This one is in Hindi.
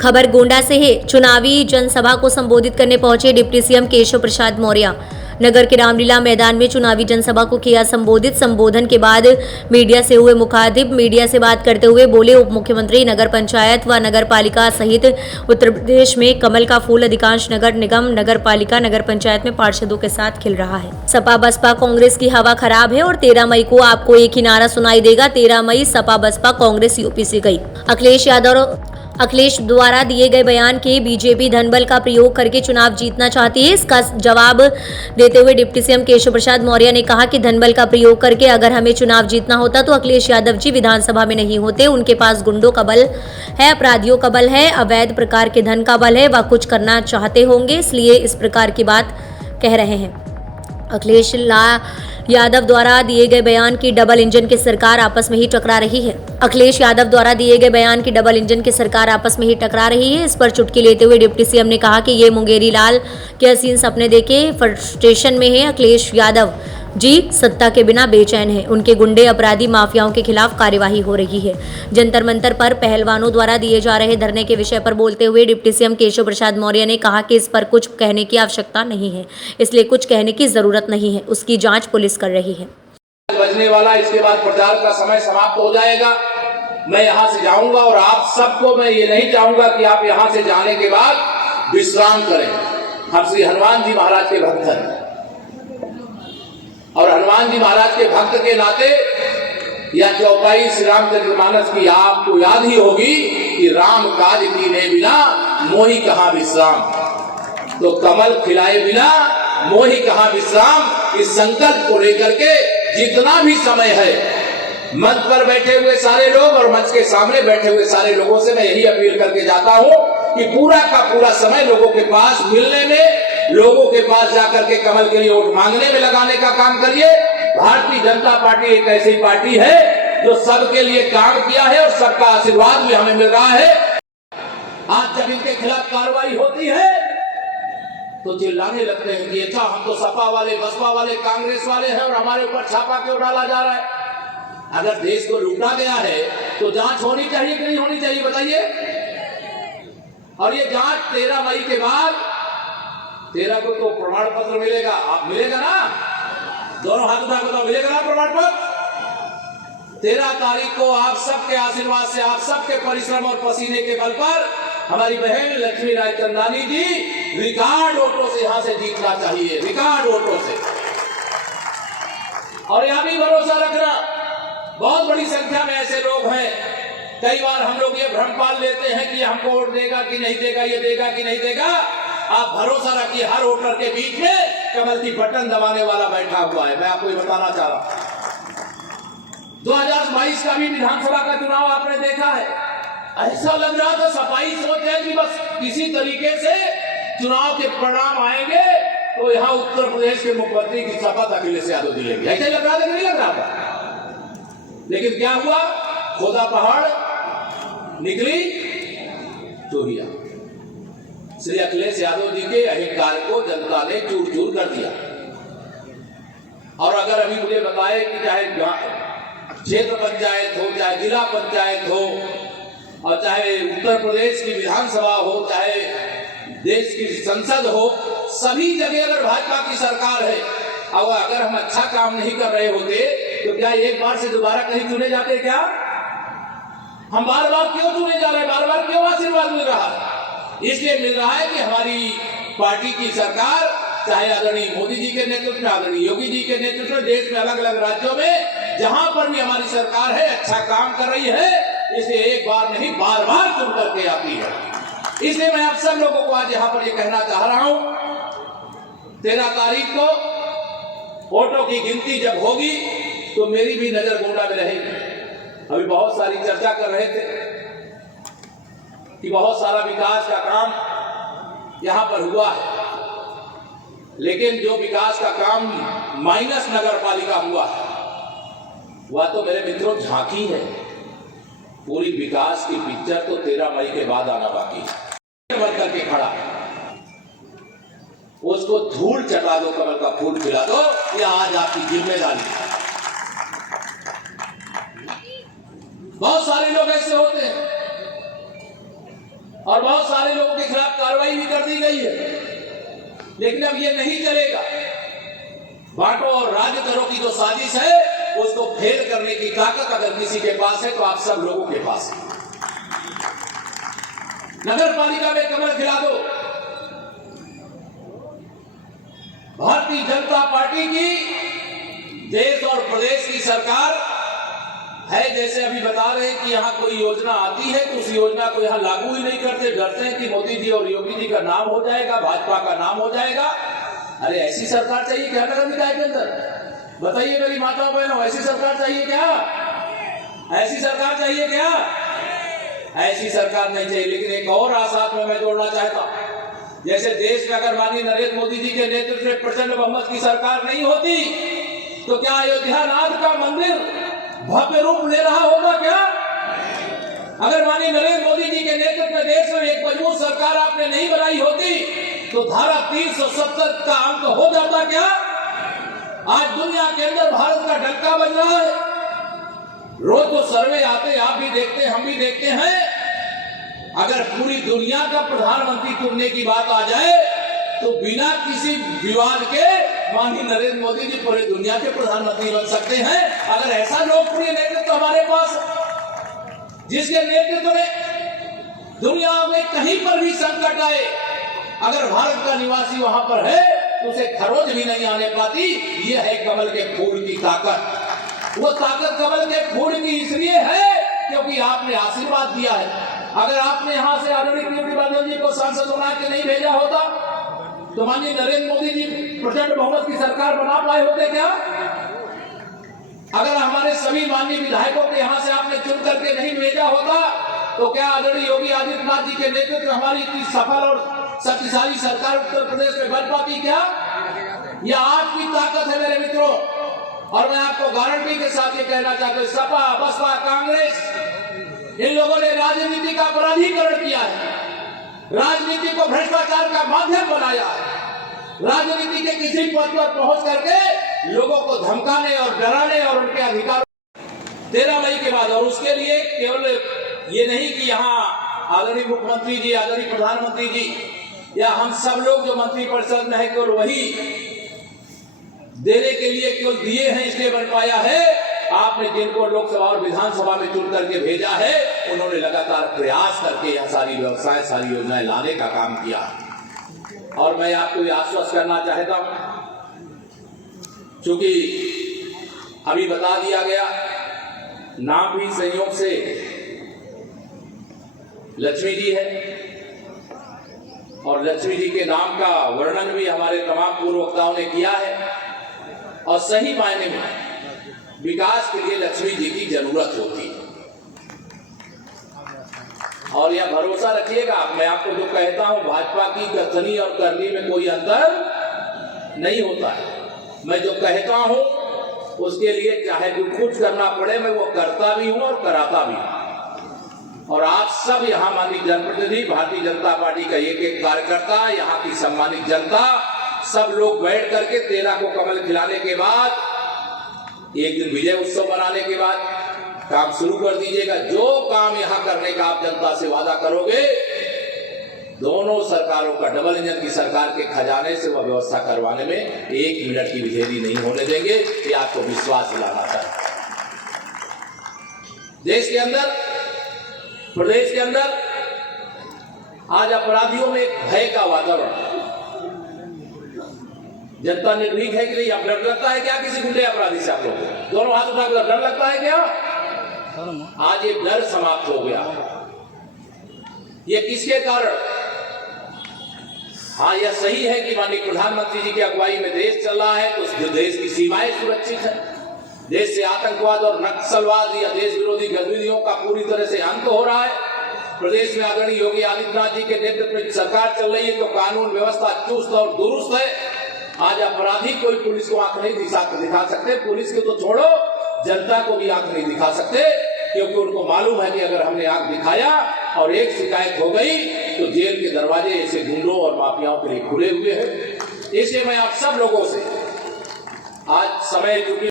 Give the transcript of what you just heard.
खबर गोंडा से है। चुनावी जनसभा को संबोधित करने पहुंचे डिप्टी सीएम केशव प्रसाद मौर्य। नगर के रामलीला मैदान में चुनावी जनसभा को किया संबोधित। संबोधन के बाद मीडिया से हुए मुखातिब। मीडिया से बात करते हुए बोले, उप मुख्यमंत्री नगर पंचायत व नगर पालिका सहित उत्तर प्रदेश में कमल का फूल अधिकांश नगर निगम, नगर पालिका, नगर पंचायत में पार्षदों के साथ खिल रहा है। सपा बसपा कांग्रेस की हवा खराब है और 13 मई को आपको एक ही नारा सुनाई देगा। 13 मई सपा बसपा कांग्रेस यूपी से गई। अखिलेश द्वारा दिए गए बयान के बीजेपी धनबल का प्रयोग करके चुनाव जीतना चाहती है। इसका जवाब देते हुए डिप्टी सीएम केशव प्रसाद मौर्य ने कहा कि धनबल का प्रयोग करके अगर हमें चुनाव जीतना होता तो अखिलेश यादव जी विधानसभा में नहीं होते। उनके पास गुंडों का बल है, अपराधियों का बल है, अवैध प्रकार के धन का बल है। वह कुछ करना चाहते होंगे, इसलिए इस प्रकार की बात कह रहे हैं। अखिलेश यादव द्वारा दिए गए बयान की डबल इंजन की सरकार आपस में ही टकरा रही है। अखिलेश यादव द्वारा दिए गए बयान की डबल इंजन की सरकार आपस में ही टकरा रही है। इस पर चुटकी लेते हुए डिप्टी सीएम ने कहा कि ये मुंगेरी लाल के हसीन सपने देखे फ्रस्ट्रेशन में है। अखिलेश यादव जी सत्ता के बिना बेचैन है। उनके गुंडे अपराधी माफियाओं के खिलाफ कार्यवाही हो रही है। जंतर मंतर पर पहलवानों द्वारा दिए जा रहे धरने के विषय पर बोलते हुए डिप्टी सीएम केशव प्रसाद मौर्य ने कहा कि इस पर कुछ कहने की आवश्यकता नहीं है, इसलिए कुछ कहने की जरूरत नहीं है। उसकी जांच पुलिस कर रही है। बजने वाला, इसके बाद प्रचार का समय समाप्त हो जाएगा। मैं यहाँ से जाऊंगा और आप सबको मैं ये नहीं चाहूंगा कि आप यहाँ से जाने के बाद विश्राम करें। हम श्री हनुमान जी महाराज के भक्त हैं और हनुमान जी महाराज के भक्त के नाते यह चौपाई श्री रामचरितमानस की आपको याद ही होगी कि राम काज कीने बिना मोहि कहाँ विश्राम। तो कमल खिलाए बिना मोहि कहाँ विश्राम। इस संकल्प को लेकर के जितना भी समय है, मंच पर बैठे हुए सारे लोग और मंच के सामने बैठे हुए सारे लोगों से मैं यही अपील करके जाता हूँ कि पूरा का पूरा समय लोगों के पास मिलने में, लोगों के पास जाकर के कमल के लिए वोट मांगने में लगाने का काम करिए। भारतीय जनता पार्टी एक ऐसी पार्टी है जो सबके लिए काम किया है और सबका आशीर्वाद भी हमें मिल रहा है। आज जब इनके खिलाफ कार्रवाई होती है तो चिल्लाने लगते हैं कि अच्छा हम तो सपा वाले, बसपा वाले, कांग्रेस वाले हैं और हमारे ऊपर छापा क्यों डाला जा रहा है। अगर देश को लूटा गया है तो जांच होनी चाहिए कि नहीं होनी चाहिए, बताइए। और ये जांच 13 मई के बाद 13 को तो प्रमाण पत्र मिलेगा। आप मिलेगा ना, दोनों हाथ उठा बताओ, मिलेगा ना प्रमाण पत्र। 13 तारीख को आप सबके आशीर्वाद से, आप सबके परिश्रम और पसीने के बल पर हमारी बहन लक्ष्मी राय चंदानी जी रिकॉर्ड वोटों से यहां से जीतना चाहिए, रिकॉर्ड वोटों से। और यहां भी भरोसा रखना, बहुत बड़ी संख्या में ऐसे लोग हैं। कई बार हम लोग ये भ्रम पाल लेते हैं कि हमको वोट देगा कि नहीं देगा, ये देगा कि नहीं देगा। आप भरोसा रखिए, हर वोटर के बीच में कमल की बटन दबाने वाला बैठा हुआ है। मैं आपको ये बताना चाह रहा हूं। 2022 का भी विधानसभा का चुनाव आपने देखा है। ऐसा लग रहा था, सफाई सोच है कि बस किसी तरीके से चुनाव के परिणाम आएंगे तो यहाँ उत्तर प्रदेश के मुख्यमंत्री की शपथ अखिलेश यादव दिलेगी। ऐसा लग रहा था कि नहीं लग रहा था? लेकिन क्या हुआ? खोदा पहाड़ निकली चोरिया। श्री अखिलेश यादव जी के अहंकार को जनता ने चूर चूर कर दिया। और अगर अभी मुझे बताए कि चाहे क्षेत्र पंचायत हो, चाहे जिला पंचायत हो, और चाहे उत्तर प्रदेश की विधानसभा हो, चाहे देश की संसद हो, सभी जगह अगर भाजपा की सरकार है और अगर हम अच्छा काम नहीं कर रहे होते तो क्या एक बार से दोबारा कहीं चुने जाते? क्या हम बार बार क्यों चुने जा रहे हैं? बार बार क्यों आशीर्वाद मिल रहा है? इसलिए मिल रहा है कि हमारी पार्टी की सरकार, चाहे आदरणीय मोदी जी के नेतृत्व में, आदरणीय योगी जी के नेतृत्व में, देश में अलग अलग राज्यों में जहां पर भी हमारी सरकार है, अच्छा काम कर रही है। इसे एक बार नहीं, बार बार चुन करके आती है। इसलिए मैं आप सब लोगों को आज यहां पर ये कहना चाह रहा हूं, 13 तारीख को वोटों की गिनती जब होगी तो मेरी भी नजर गोंडा में रहेगी। अभी बहुत सारी चर्चा कर रहे थे कि बहुत सारा विकास का काम यहां पर हुआ है, लेकिन जो विकास का काम माइनस नगर पालिका हुआ है वह तो मेरे मित्रों झांकी है। पूरी विकास की पिक्चर तो 13 मई के बाद आना बाकी है। बन करके खड़ा है, उसको धूल चटा दो, कमल का फूल खिला दो, यह आज आपकी जिम्मेदारी है। बहुत सारे लोग ऐसे होते हैं और बहुत सारे लोगों के खिलाफ कार्रवाई भी कर दी गई है। लेकिन अब ये नहीं चलेगा। बांटो और राज करो की जो साजिश है, उसको फेल करने की ताकत अगर किसी के पास है तो आप सब लोगों के पास है। नगर पालिका में कमल खिला दो। भारतीय जनता पार्टी की देश और प्रदेश की सरकार है। जैसे अभी बता रहे हैं कि यहाँ कोई योजना आती है तो उस योजना को यहाँ लागू ही नहीं करते, डरते हैं कि मोदी जी और योगी जी का नाम हो जाएगा, भाजपा का नाम हो जाएगा। अरे ऐसी सरकार चाहिए क्या नगर निकाय के अंदर? बताइए मेरी माताओं बहनों, ऐसी सरकार चाहिए क्या? ऐसी सरकार चाहिए क्या? ऐसी सरकार नहीं चाहिए। लेकिन एक और आसात में मैं जोड़ना चाहता हूं, जैसे देश में अगर माननीय नरेंद्र मोदी जी के नेतृत्व में प्रचंड बहुमत की सरकार नहीं होती तो क्या अयोध्या नाथ का मंदिर भव्य रूप ले रहा होगा क्या? अगर माननीय नरेंद्र मोदी जी के नेतृत्व में देश में एक मजबूत सरकार आपने नहीं बनाई होती तो धारा 370 का अंत हो जाता क्या? आज दुनिया के अंदर भारत का डंका बज रहा है। रोज तो सर्वे आते, आप भी देखते हैं, हम भी देखते हैं। अगर पूरी दुनिया का प्रधानमंत्री चुनने की बात आ जाए तो बिना किसी विवाद के माननीय नरेंद्र मोदी जी पूरी दुनिया के प्रधानमंत्री बन सकते हैं। अगर ऐसा लोकप्रिय नेतृत्व हमारे पास, जिसके नेतृत्व में दुनिया में कहीं पर भी संकट आए, अगर भारत का निवासी वहां पर है तो उसे खरोच भी नहीं आने पाती। यह है कमल के फूल की ताकत। वो ताकत कमल के फूल की इसलिए है क्योंकि आपने आशीर्वाद दिया है। अगर आपने यहां से आदरणीय कीर्ति वर्धन जी को सांसद बना के नहीं भेजा होता तो माननीय नरेंद्र मोदी जी प्रचंड बहुमत की सरकार बना पाए होते क्या? अगर हमारे सभी माननीय विधायकों को यहां से आपने चुन करके नहीं भेजा होता तो क्या आदरणीय योगी आदित्यनाथ जी के नेतृत्व में हमारी इतनी सफल और शक्तिशाली सरकार उत्तर प्रदेश में बन पाती क्या? यह आपकी ताकत है मेरे मित्रों। और मैं आपको गारंटी के साथ ये कहना चाहता हूं, सपा, बसपा, कांग्रेस, इन लोगों ने राजनीति का अपराधीकरण किया है, राजनीति को भ्रष्टाचार का माध्यम बनाया है, राजनीति के किसी पद पर पहुंच करके लोगों को धमकाने और डराने और उनके अधिकार 13 मई के बाद। और उसके लिए केवल ये नहीं कि यहाँ आदरणीय मुख्यमंत्री जी, आदरणीय प्रधानमंत्री जी या हम सब लोग जो मंत्री परिषद में है केवल वही देने के लिए केवल दिए हैं इसलिए बन पाया है। आपने जिनको लोकसभा और विधानसभा में चुन करके भेजा है उन्होंने लगातार प्रयास करके यह सारी व्यवस्थाएं, सारी योजनाएं लाने का काम किया। और मैं आपको ये आश्वस्त करना चाहता हूं, चूंकि अभी बता दिया गया, नाम भी संयोग से लक्ष्मी जी है और लक्ष्मी जी के नाम का वर्णन भी हमारे तमाम पूर्व वक्ताओं ने किया है। और सही मायने में विकास के लिए लक्ष्मी जी की जरूरत होती है। और यह भरोसा रखिएगा, मैं आपको जो कहता हूं, भाजपा की कथनी और करनी में कोई अंतर नहीं होता है। मैं जो कहता हूं उसके लिए चाहे जो कुछ करना पड़े मैं वो करता भी हूं और कराता भी हूं। और आप सब यहाँ माननीय जनप्रतिनिधि, भारतीय जनता पार्टी का एक एक कार्यकर्ता, यहाँ की सम्मानित जनता, सब लोग बैठ करके 13 को कमल खिलाने के बाद, एक दिन विजय उत्सव मनाने के बाद काम शुरू कर दीजिएगा। जो काम यहाँ करने का आप जनता से वादा करोगे, दोनों सरकारों का, डबल इंजन की सरकार के खजाने से वह व्यवस्था करवाने में 1 मिनट की भी देरी नहीं होने देंगे। ये आपको विश्वास दिलाना चाहिए। देश के अंदर, प्रदेश के अंदर आज अपराधियों में एक भय का वातावरण। जनता निर्भीक है कि नहीं? अब डर लगता है क्या किसी गुंडे अपराधी से? आप लोग दोनों हाथ उठाकर डर लगता है क्या? आज ये डर समाप्त हो गया। ये किसके कारण? हाँ, यह सही है कि माननीय प्रधानमंत्री जी की अगुवाई में देश चल रहा है तो देश की सीमाएं सुरक्षित है। देश से आतंकवाद और नक्सलवाद या देश विरोधी गतिविधियों का पूरी तरह से अंत हो रहा है। प्रदेश में आदरणीय योगी आदित्यनाथ जी के नेतृत्व में सरकार चल रही है तो कानून व्यवस्था चुस्त और दुरुस्त है। आज अपराधी कोई पुलिस को आंख नहीं दिखा सकते, पुलिस को तो छोड़ो, जनता को भी आंख नहीं दिखा सकते, क्योंकि उनको मालूम है कि अगर हमने आंख दिखाया और एक शिकायत हो गई तो जेल के दरवाजे ऐसे गुंडों और माफियाओं के लिए खुले हुए हैं। इसलिए मैं आप सब लोगों से आज समय